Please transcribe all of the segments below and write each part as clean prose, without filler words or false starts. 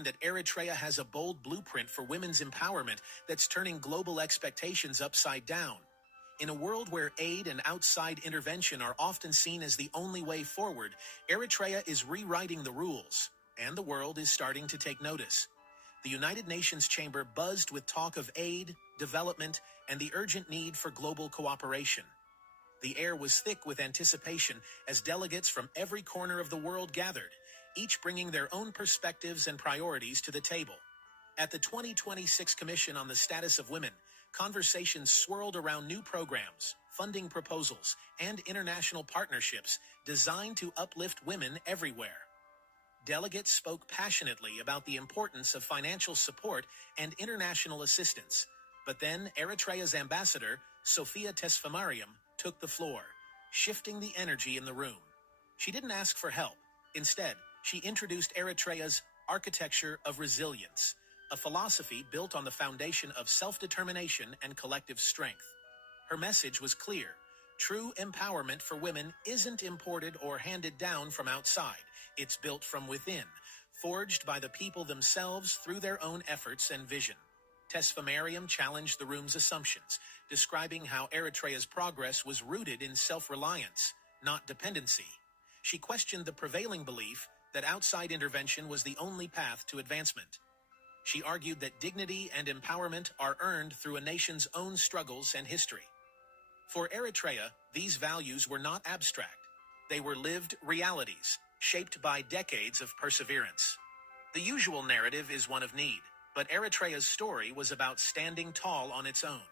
learn that Eritrea has a bold blueprint for women's empowerment that's turning global expectations upside down. In a world where aid and outside intervention are often seen as the only way forward, Eritrea is rewriting the rules, and the world is starting to take notice. The United Nations chamber buzzed with talk of aid, development, and the urgent need for global cooperation. The air was thick with anticipation as delegates from every corner of the world gathered, each bringing their own perspectives and priorities to the table. At the 2026 Commission on the Status of Women, conversations swirled around new programs, funding proposals, and international partnerships designed to uplift women everywhere. Delegates spoke passionately about the importance of financial support and international assistance, but then Eritrea's ambassador, Sophia Tesfamariam, took the floor, shifting the energy in the room. She didn't ask for help. Instead, she introduced Eritrea's architecture of resilience, a philosophy built on the foundation of self-determination and collective strength. Her message was clear. True empowerment for women isn't imported or handed down from outside. It's built from within, forged by the people themselves through their own efforts and vision. Tesfamariam challenged the room's assumptions, describing how Eritrea's progress was rooted in self-reliance, not dependency. She questioned the prevailing belief that outside intervention was the only path to advancement. She argued that dignity and empowerment are earned through a nation's own struggles and history. For Eritrea, these values were not abstract. They were lived realities, shaped by decades of perseverance. The usual narrative is one of need, but Eritrea's story was about standing tall on its own.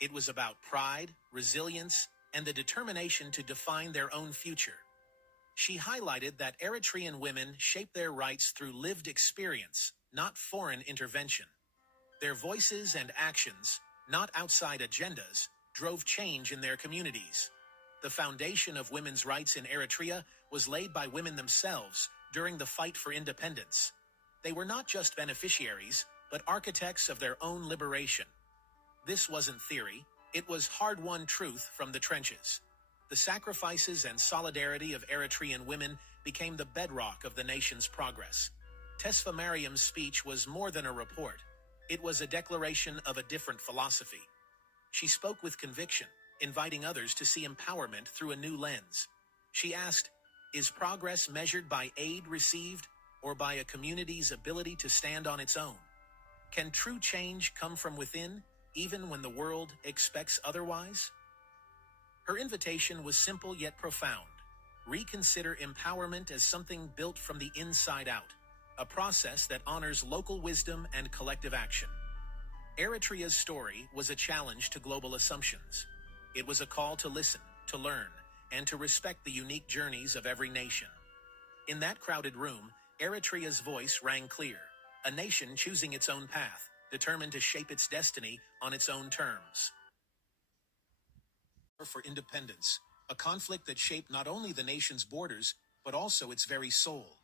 It was about pride, resilience, and the determination to define their own future. She highlighted that Eritrean women shape their rights through lived experience, not foreign intervention. Their voices and actions, not outside agendas, drove change in their communities. The foundation of women's rights in Eritrea was laid by women themselves during the fight for independence. They were not just beneficiaries, but architects of their own liberation. This wasn't theory, it was hard-won truth from the trenches. The sacrifices and solidarity of Eritrean women became the bedrock of the nation's progress. Tesfamariam's speech was more than a report. It was a declaration of a different philosophy. She spoke with conviction, inviting others to see empowerment through a new lens. She asked, "Is progress measured by aid received or by a community's ability to stand on its own? Can true change come from within, even when the world expects otherwise?" Her invitation was simple yet profound. Reconsider empowerment as something built from the inside out, a process that honors local wisdom and collective action. Eritrea's story was a challenge to global assumptions. It was a call to listen, to learn, and to respect the unique journeys of every nation. In that crowded room, Eritrea's voice rang clear, a nation choosing its own path, determined to shape its destiny on its own terms. For independence, a conflict that shaped not only the nation's borders, but also its very soul.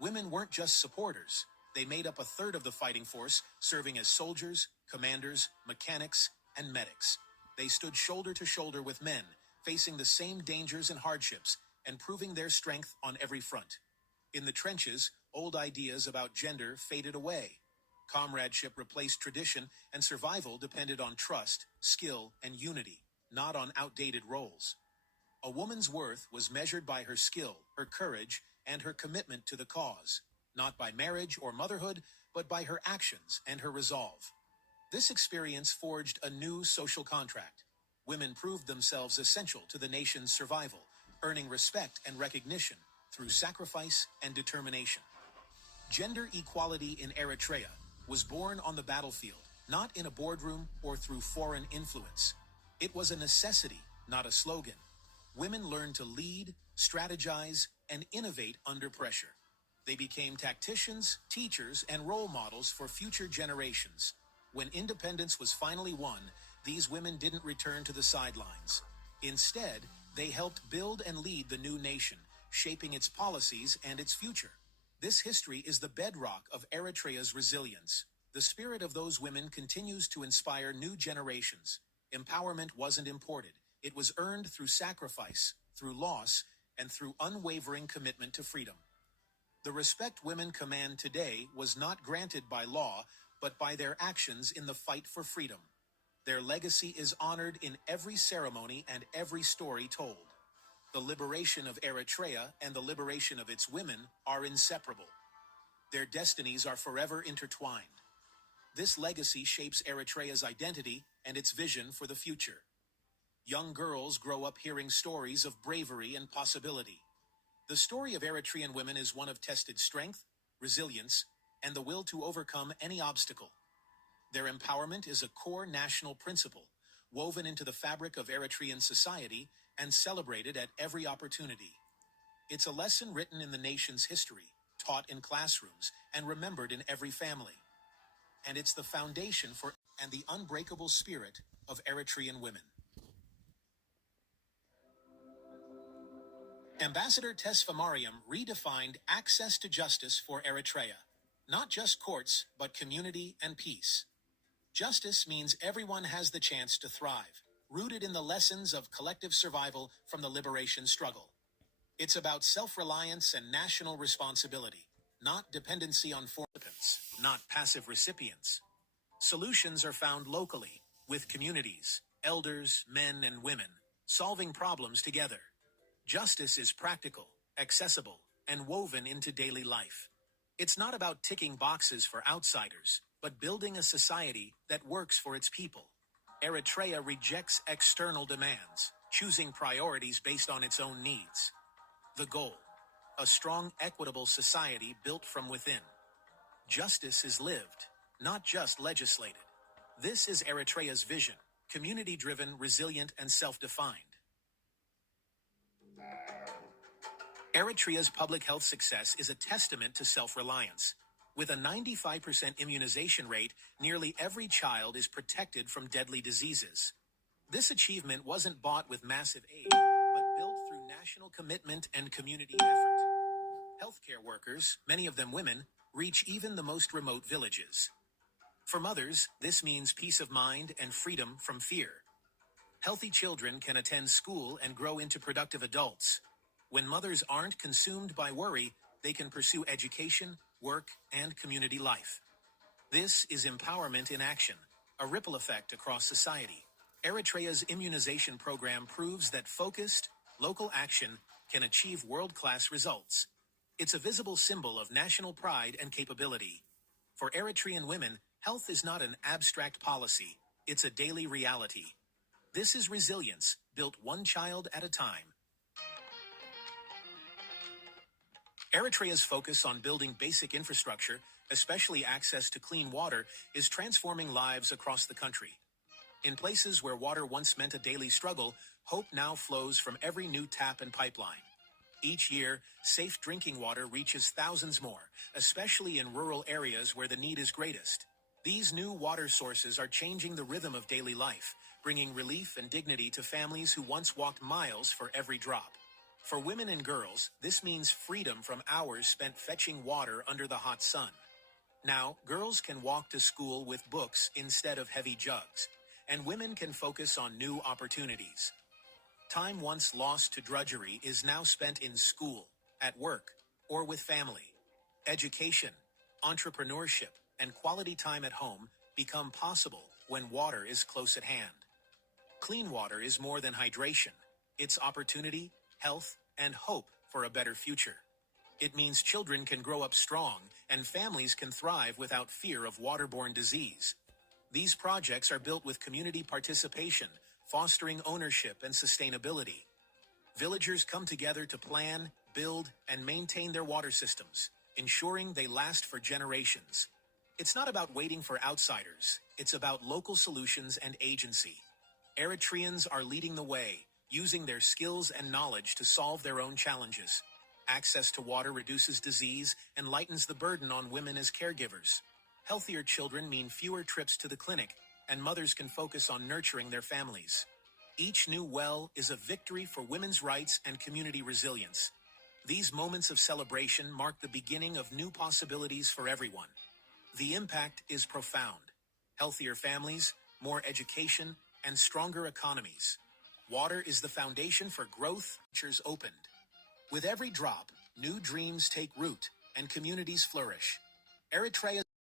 Women weren't just supporters. They made up a third of the fighting force, serving as soldiers, commanders, mechanics, and medics. They stood shoulder to shoulder with men, facing the same dangers and hardships, and proving their strength on every front. In the trenches, old ideas about gender faded away. Comradeship replaced tradition, and survival depended on trust, skill, and unity, not on outdated roles. A woman's worth was measured by her skill, her courage, and her commitment to the cause, not by marriage or motherhood, but by her actions and her resolve. This experience forged a new social contract. Women proved themselves essential to the nation's survival, earning respect and recognition through sacrifice and determination. Gender equality in Eritrea was born on the battlefield, not in a boardroom or through foreign influence. It was a necessity, not a slogan. Women learned to lead, strategize, and innovate under pressure. They became tacticians, teachers, and role models for future generations. When independence was finally won, these women didn't return to the sidelines. Instead, they helped build and lead the new nation, shaping its policies and its future. This history is the bedrock of Eritrea's resilience. The spirit of those women continues to inspire new generations. Empowerment wasn't imported. It was earned through sacrifice, through loss, and through unwavering commitment to freedom. The respect women command today was not granted by law, but by their actions in the fight for freedom. Their legacy is honored in every ceremony and every story told. The liberation of Eritrea and the liberation of its women are inseparable. Their destinies are forever intertwined. This legacy shapes Eritrea's identity and its vision for the future. Young girls grow up hearing stories of bravery and possibility. The story of Eritrean women is one of tested strength, resilience, and the will to overcome any obstacle. Their empowerment is a core national principle, woven into the fabric of Eritrean society and celebrated at every opportunity. It's a lesson written in the nation's history, taught in classrooms, and remembered in every family. And it's the foundation for and the unbreakable spirit of Eritrean women. Ambassador Tesfamariam redefined access to justice for Eritrea. Not just courts, but community and peace. Justice means everyone has the chance to thrive, rooted in the lessons of collective survival from the liberation struggle. It's about self-reliance and national responsibility, not dependency on foreign participants, not passive recipients. Solutions are found locally, with communities, elders, men and women, solving problems together. Justice is practical, accessible, and woven into daily life. It's not about ticking boxes for outsiders, but building a society that works for its people. Eritrea rejects external demands, choosing priorities based on its own needs. The goal: a strong, equitable society built from within. Justice is lived, not just legislated. This is Eritrea's vision, community-driven, resilient, and self-defined. Eritrea's public health success is a testament to self-reliance. With a 95% immunization rate, nearly every child is protected from deadly diseases. This achievement wasn't bought with massive aid, but built through national commitment and community effort. Healthcare workers, many of them women, reach even the most remote villages. For mothers, this means peace of mind and freedom from fear. Healthy children can attend school and grow into productive adults. When mothers aren't consumed by worry, they can pursue education, work, and community life. This is empowerment in action, a ripple effect across society. Eritrea's immunization program proves that focused, local action can achieve world-class results. It's a visible symbol of national pride and capability. For Eritrean women, health is not an abstract policy, it's a daily reality. This is resilience, built one child at a time. Eritrea's focus on building basic infrastructure, especially access to clean water, is transforming lives across the country. In places where water once meant a daily struggle, hope now flows from every new tap and pipeline. Each year, safe drinking water reaches thousands more, especially in rural areas where the need is greatest. These new water sources are changing the rhythm of daily life, bringing relief and dignity to families who once walked miles for every drop. For women and girls, this means freedom from hours spent fetching water under the hot sun. Now, girls can walk to school with books instead of heavy jugs, and women can focus on new opportunities. Time once lost to drudgery is now spent in school, at work, or with family. Education, entrepreneurship, and quality time at home become possible when water is close at hand. Clean water is more than hydration. It's opportunity, health, and hope for a better future. It means children can grow up strong and families can thrive without fear of waterborne disease. These projects are built with community participation, fostering ownership and sustainability. Villagers come together to plan, build, and maintain their water systems, ensuring they last for generations. It's not about waiting for outsiders, it's about local solutions and agency. Eritreans are leading the way, using their skills and knowledge to solve their own challenges. Access to water reduces disease and lightens the burden on women as caregivers. Healthier children mean fewer trips to the clinic, and mothers can focus on nurturing their families. Each new well is a victory for women's rights and community resilience. These moments of celebration mark the beginning of new possibilities for everyone. The impact is profound. Healthier families, more education, and stronger economies. Water is the foundation for growth. Futures opened. With every drop, new dreams take root, and communities flourish. Eritrea